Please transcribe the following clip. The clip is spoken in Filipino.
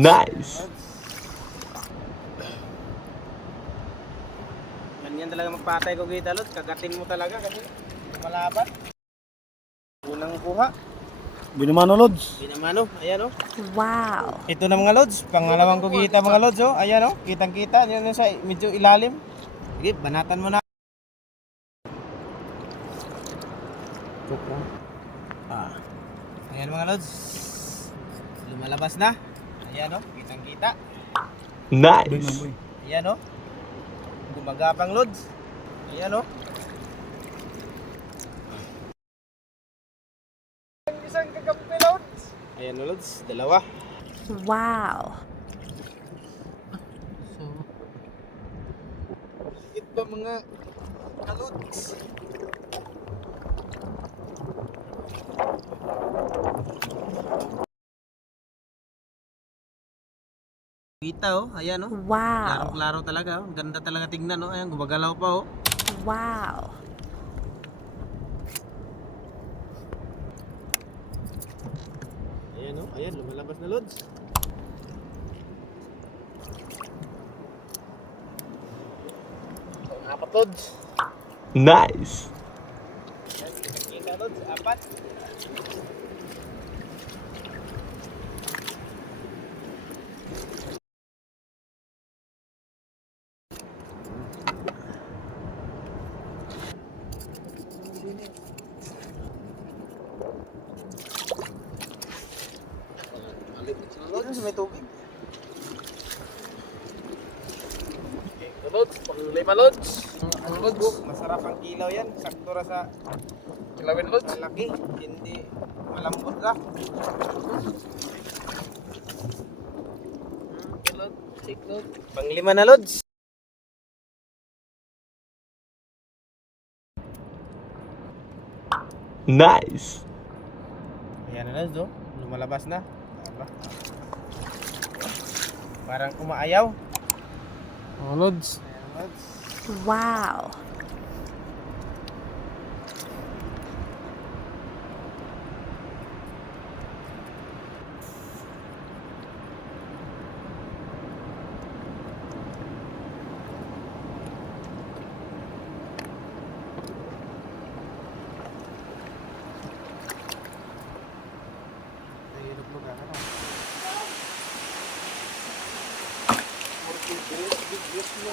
Nice. Ganyan talaga magpatay ko kita, Lods. Kagatin mo talaga kasi lumalaban. Unang kuha. Binumano, Lods. Binamano. Ayan oh. Wow. Ito na mga Lods. Pangalawang ko kita mga Lods oh. Ayan oh. Kitang kita. Yan yung sa medyo ilalim. Sige, banatan mo na. Ah. Ayan mga Lods. Lumalabas na. Ayan oh. Kitang kita. Nice. Ayan oh. Gumagapang Lods. Ayan oh. Isang kakampi Lods. Ayan oh Lods. Dalawa. Wow. So, hit ba mga kalods? Kita oh, ayan oh. Wow. Klaro talaga oh. Ang ganda talaga tingnan oh. Ayan, gumagalaw pa oh. Wow. Ayan oh, ayan lumalabas na Lods. Apat Lods. Nice. Ayan, kita Lods, apat. Lods, may tubig. Lods, pang-lima, Lods. Ang Lods, masarap ang kilaw yan. Sakto ra sa Kilawin, Lods. laki, hindi malambot ra. Panglima na Lods. Nice. Ayan na Lods, oh. Lumalabas na. Aba. Parang umaayaw. Oh, Lods. Ayan Lods. Wow. Nahirap lugar ano. Bigyan mo